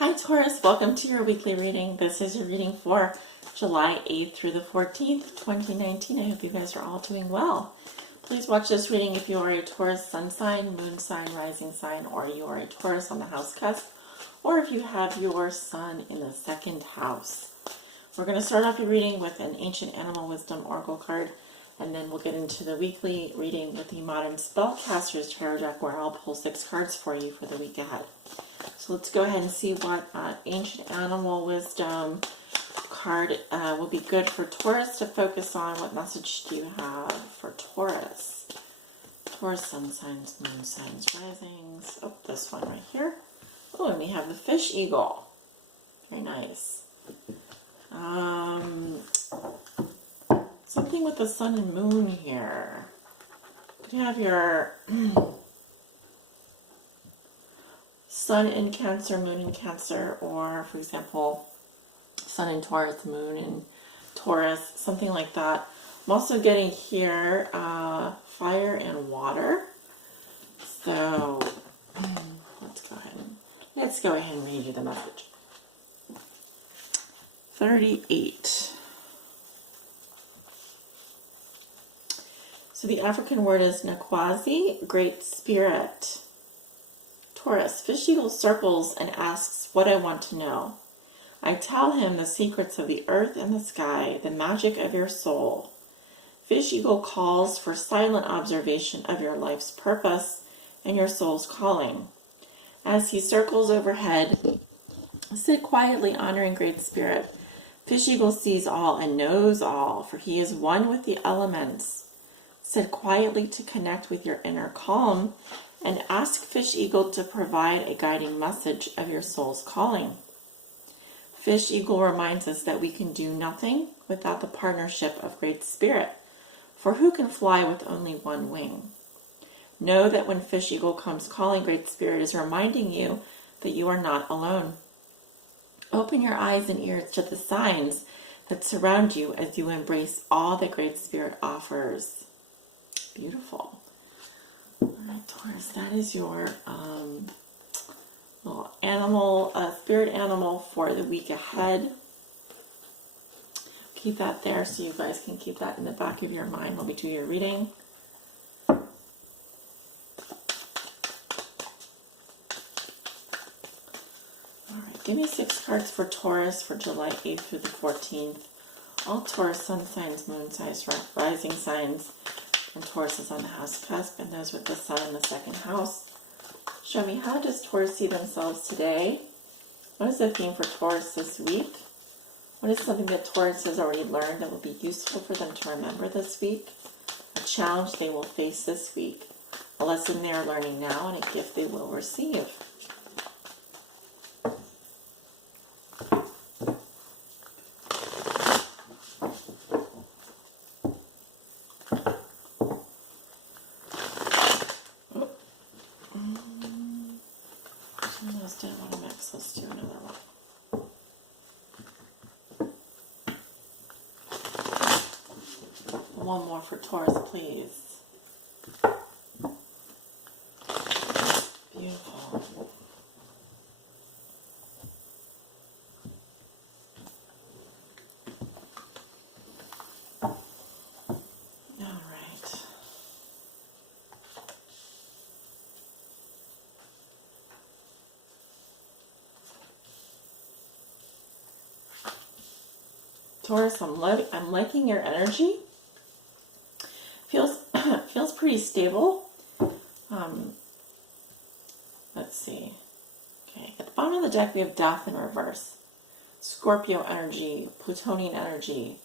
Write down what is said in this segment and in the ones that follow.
Hi Taurus, welcome to your weekly reading. This is your reading for July 8th through the 14th, 2019. I hope you guys are all doing well. Please watch this reading if you are a Taurus sun sign, moon sign, rising sign, or you are a Taurus on the house cusp, or if you have your sun in the second house. We're going to start off your reading with an Ancient Animal Wisdom Oracle card, and then we'll get into the weekly reading with the Modern Spellcaster's Tarot deck, where I'll pull 6 cards for you for the week ahead. So let's go ahead and see what Ancient Animal Wisdom card will be good for Taurus to focus on. What message do you have for Taurus? Taurus, sun signs, moon signs, risings. Oh, this one right here. Oh, and we have the fish eagle. Very nice. Something with the sun and moon here. You have your sun in Cancer, moon in Cancer, or for example, sun in Taurus, moon in Taurus, something like that. I'm also getting here fire and water. So let's go ahead and read you the message. 38. So the African word is Nakwazi, Great Spirit. Taurus, fish eagle circles and asks what I want to know. I tell him the secrets of the earth and the sky, the magic of your soul. Fish eagle calls for silent observation of your life's purpose and your soul's calling. As he circles overhead, sit quietly honoring Great Spirit. Fish eagle sees all and knows all, for he is one with the elements. Sit quietly to connect with your inner calm and ask Fish Eagle to provide a guiding message of your soul's calling. Fish Eagle reminds us that we can do nothing without the partnership of Great Spirit, for who can fly with only one wing? Know that when Fish Eagle comes calling, Great Spirit is reminding you that you are not alone. Open your eyes and ears to the signs that surround you as you embrace all that Great Spirit offers. Beautiful. All right, Taurus, that is your little animal, spirit animal for the week ahead. Keep that there so you guys can keep that in the back of your mind while we do your reading. All right, give me 6 cards for Taurus for July 8th through the 14th. All Taurus sun signs, moon signs, rising signs, and Taurus is on the house cusp, and those with the sun in the second house. Show me, how does Taurus see themselves today? What is the theme for Taurus this week? What is something that Taurus has already learned that will be useful for them to remember this week? A challenge they will face this week. A lesson they are learning now, and a gift they will receive. Didn't want to mix. Let's do another one. One more for Taurus, please. Beautiful. All right. Taurus, I'm liking your energy. Feels pretty stable. Let's see. Okay, at the bottom of the deck we have Death in reverse. Scorpio energy, Plutonian energy.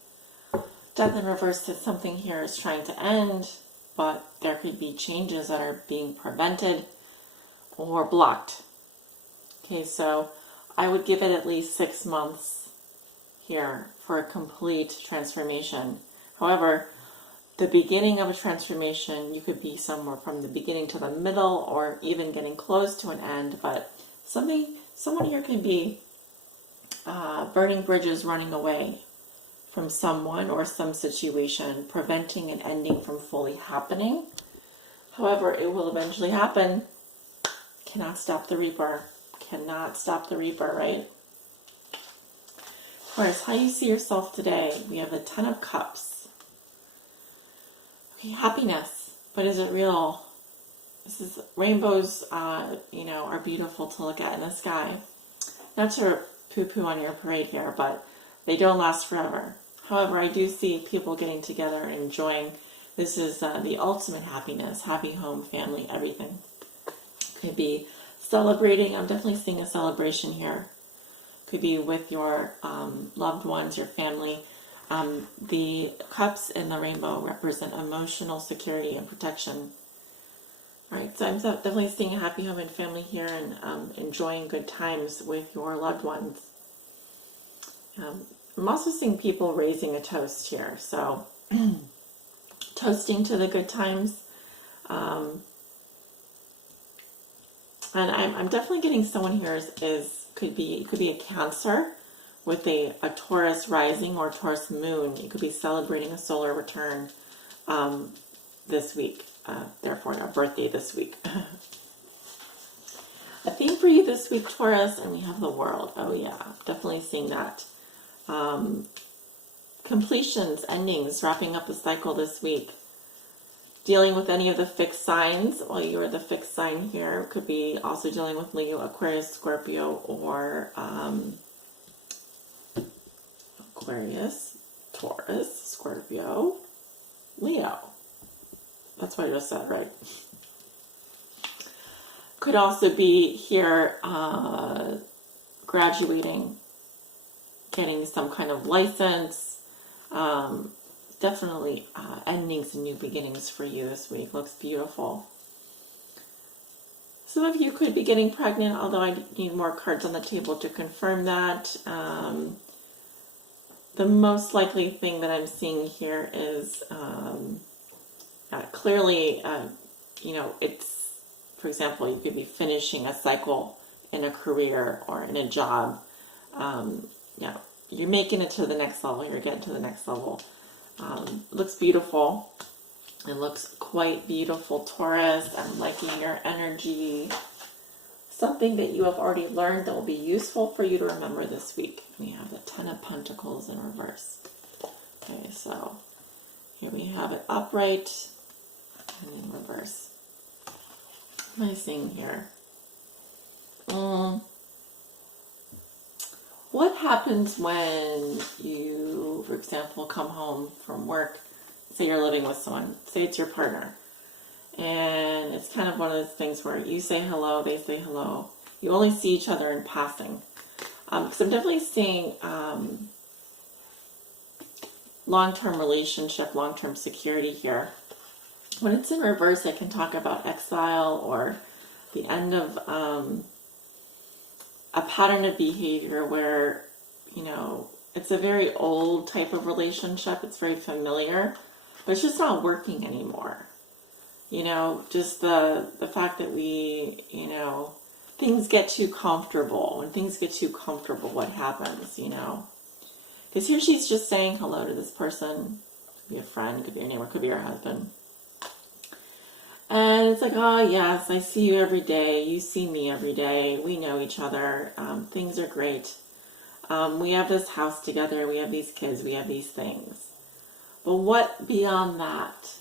Death in reverse says something here is trying to end, but there could be changes that are being prevented or blocked. Okay, so I would give it at least 6 months here for a complete transformation. However, the beginning of a transformation, you could be somewhere from the beginning to the middle or even getting close to an end, but someone here can be burning bridges, running away from someone or some situation, preventing an ending from fully happening. However, it will eventually happen. Cannot stop the reaper. cannot stop the reaper, right? Taurus, how you see yourself today? We have the Ten of Cups. Okay, happiness, but is it real? This is rainbows, you know, are beautiful to look at in the sky. Not to poo-poo on your parade here, but they don't last forever. However, I do see people getting together and enjoying. This is the ultimate happiness, happy home, family, everything. Could be celebrating. I'm definitely seeing a celebration here. Could be with your loved ones, your family. The cups in the rainbow represent emotional security and protection. All right, so I'm definitely seeing a happy home and family here, and enjoying good times with your loved ones. I'm also seeing people raising a toast here, so toasting to the good times. And I'm definitely getting someone here could be a Cancer with a Taurus rising or Taurus moon. You could be celebrating a solar return this week, therefore a birthday this week. A theme for you this week, Taurus, and we have the World. Oh yeah, definitely seeing that. Completions, endings, wrapping up the cycle this week. Dealing with any of the fixed signs. Well, you are the fixed sign here. Could be also dealing with Leo, Aquarius, Scorpio, or Aquarius, Taurus, Scorpio, Leo. That's what I just said, right? Could also be here graduating, getting some kind of license. Definitely endings and new beginnings for you this week. Looks beautiful. Some of you could be getting pregnant, although I need more cards on the table to confirm that. The most likely thing that I'm seeing here is clearly, you know, it's, for example, you could be finishing a cycle in a career or in a job. Yeah, you're making it to the next level. You're getting to the next level. Looks beautiful. It looks quite beautiful, Taurus. I'm liking your energy. Something that you have already learned that will be useful for you to remember this week. We have the Ten of Pentacles in reverse. Okay, so here we have it upright and in reverse. What am I seeing here? What happens when you, for example, come home from work, say you're living with someone, say it's your partner, and it's kind of one of those things where you say hello, they say hello, you only see each other in passing. Because I'm definitely seeing long-term relationship, long-term security here. When it's in reverse, I can talk about exile or the end of a pattern of behavior where, you know, it's a very old type of relationship. It's very familiar, but it's just not working anymore. You know, just the fact that we, you know, things get too comfortable. When things get too comfortable, what happens, you know? Because here she's just saying hello to this person. Could be a friend, could be your neighbor, could be your husband. And it's like, oh yes, I see you every day. You see me every day. We know each other. Things are great. We have this house together. We have these kids. We have these things. But what beyond that,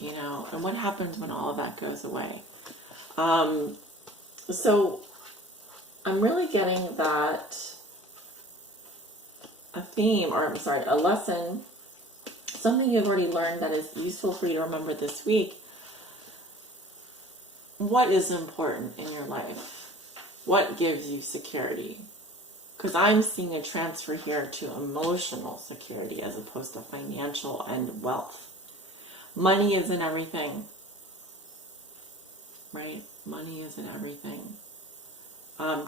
you know, and what happens when all of that goes away? So I'm really getting that a theme, or I'm sorry, a lesson, something you've already learned that is useful for you to remember this week. What is important in your life? What gives you security? Because I'm seeing a transfer here to emotional security as opposed to financial and wealth. Money isn't everything, right? Money isn't everything.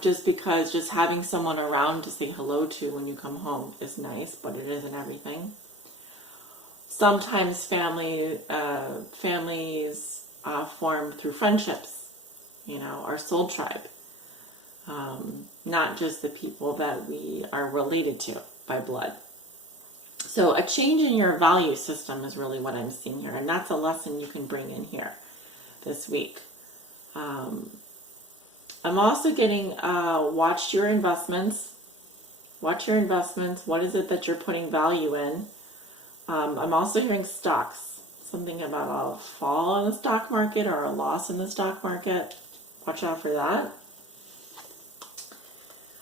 Just because just having someone around to say hello to when you come home is nice, but it isn't everything. Sometimes families formed through friendships, you know, our soul tribe. Not just the people that we are related to by blood. So a change in your value system is really what I'm seeing here. And that's a lesson you can bring in here this week. I'm also getting, watch your investments. Watch your investments. What is it that you're putting value in? I'm also hearing stocks. Something about a fall in the stock market or a loss in the stock market. Watch out for that.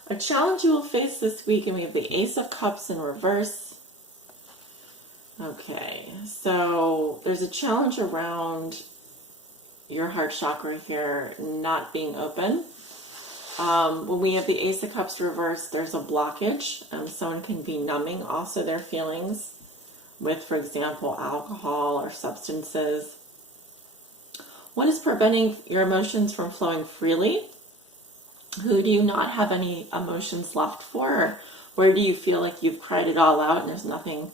A challenge you will face this week, and we have the Ace of Cups in reverse. Okay, so there's a challenge around your heart chakra here not being open. When we have the Ace of Cups reversed, there's a blockage. Someone can be numbing also their feelings with, for example, alcohol or substances. What is preventing your emotions from flowing freely? Who do you not have any emotions left for? Where do you feel like you've cried it all out and there's nothing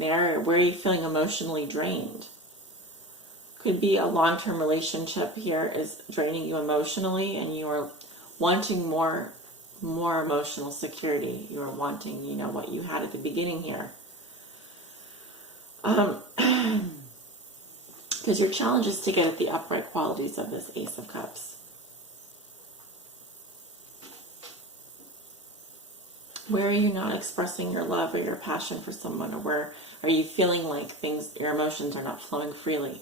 there? Where are you feeling emotionally drained? Could be a long-term relationship here is draining you emotionally, and you are wanting more emotional security. You are wanting, what you had at the beginning here. Because your challenge is to get at the upright qualities of this Ace of Cups. Where are you not expressing your love or your passion for someone? Or where are you feeling like your emotions are not flowing freely?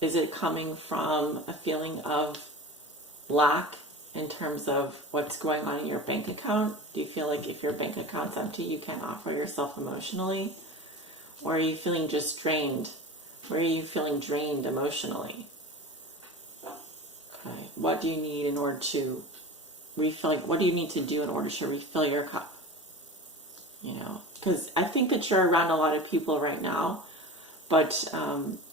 Is it coming from a feeling of lack in terms of what's going on in your bank account? Do you feel like if your bank account's empty, you can't offer yourself emotionally? Or are you feeling just drained? Where are you feeling drained emotionally? Okay. What do you need in order to refill? What do you need to do in order to refill your cup? Because I think that you're around a lot of people right now, but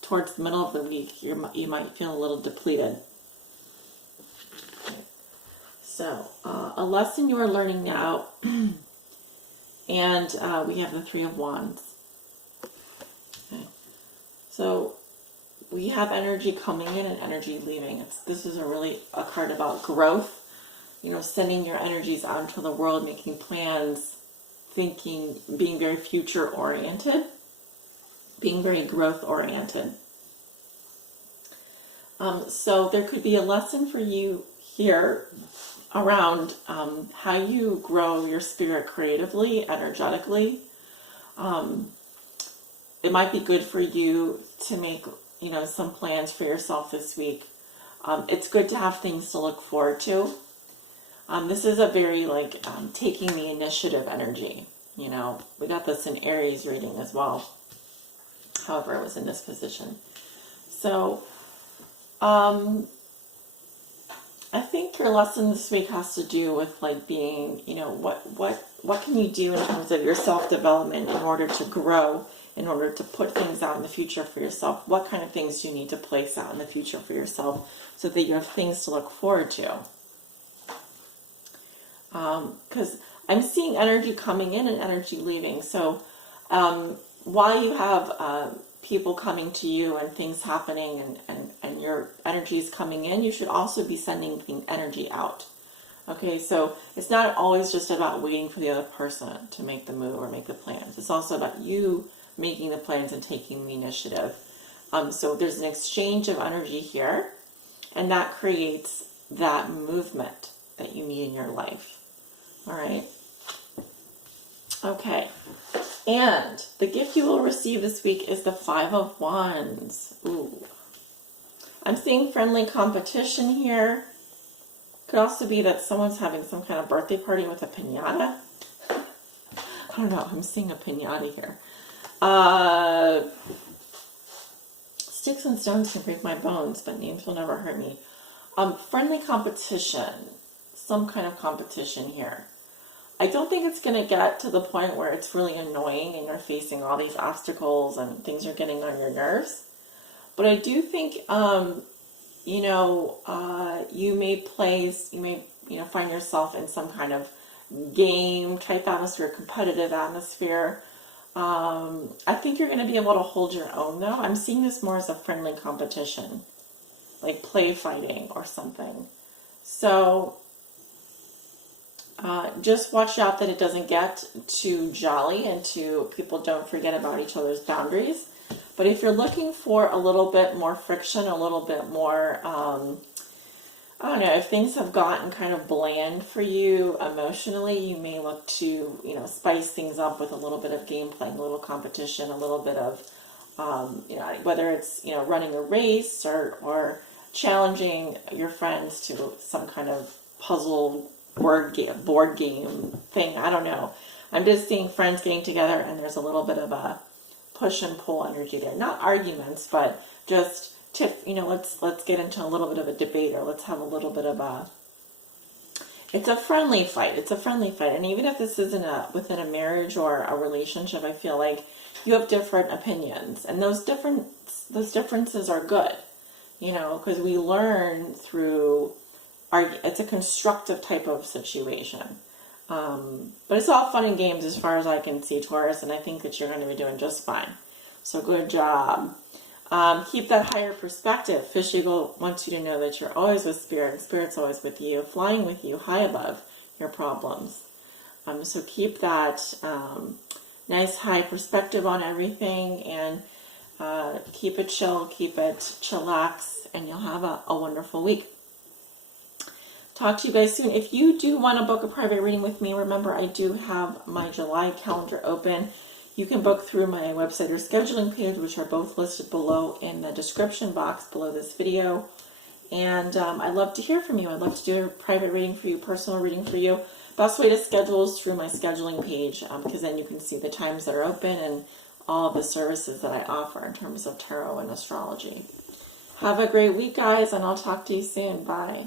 towards the middle of the week, you might feel a little depleted. Okay. So, a lesson you are learning now, and we have the Three of Wands. Okay. So, we have energy coming in and energy leaving. This is a card about growth. Sending your energies out into the world, making plans, thinking, being very future oriented, being very growth oriented. So there could be a lesson for you here around how you grow your spirit creatively, energetically. It might be good for you to make some plans for yourself this week. It's good to have things to look forward to. This is a very taking the initiative energy. We got this in Aries reading as well. However, it was in this position. So, I think your lesson this week has to do with being, what can you do in terms of your self-development in order to grow, in order to put things out in the future for yourself? What kind of things do you need to place out in the future for yourself so that you have things to look forward to? Because I'm seeing energy coming in and energy leaving. So while you have people coming to you and things happening and your energy is coming in, you should also be sending energy out. Okay, so it's not always just about waiting for the other person to make the move or make the plans. It's also about you making the plans and taking the initiative. So there's an exchange of energy here, and that creates that movement that you need in your life. All right. Okay. And the gift you will receive this week is the Five of Wands. Ooh. I'm seeing friendly competition here. Could also be that someone's having some kind of birthday party with a piñata. I don't know. I'm seeing a piñata here. Sticks and stones can break my bones, but names will never hurt me. Friendly competition. Some kind of competition here. I don't think it's going to get to the point where it's really annoying and you're facing all these obstacles and things are getting on your nerves. But I do think, you may find yourself in some kind of game type atmosphere, competitive atmosphere. I think you're going to be able to hold your own, though. I'm seeing this more as a friendly competition, like play fighting or something. So just watch out that it doesn't get too jolly and people don't forget about each other's boundaries. But if you're looking for a little bit more friction, a little bit more, I don't know, if things have gotten kind of bland for you emotionally, you may look to, spice things up with a little bit of gameplay, a little competition, a little bit of, whether it's, running a race or challenging your friends to some kind of puzzle board game thing. I don't know. I'm just seeing friends getting together and there's a little bit of a push and pull energy there. Not arguments, but just let's get into a little bit of a debate, or let's have a little bit of it's a friendly fight. It's a friendly fight. And even if this isn't within a marriage or a relationship, I feel like you have different opinions, and those differences are good, because we learn through it's a constructive type of situation. But it's all fun and games as far as I can see, Taurus, and I think that you're going to be doing just fine. So good job. Keep that higher perspective. Fish Eagle wants you to know that you're always with Spirit, and Spirit's always with you, flying with you high above your problems. So keep that nice high perspective on everything, and keep it chill, keep it chillax, and you'll have a wonderful week. Talk to you guys soon. If you do want to book a private reading with me, remember I do have my July calendar open. You can book through my website or scheduling page, which are both listed below in the description box below this video. And I'd love to hear from you. I'd love to do a private reading for you, personal reading for you. Best way to schedule is through my scheduling page, because then you can see the times that are open and all of the services that I offer in terms of tarot and astrology. Have a great week, guys, and I'll talk to you soon. Bye.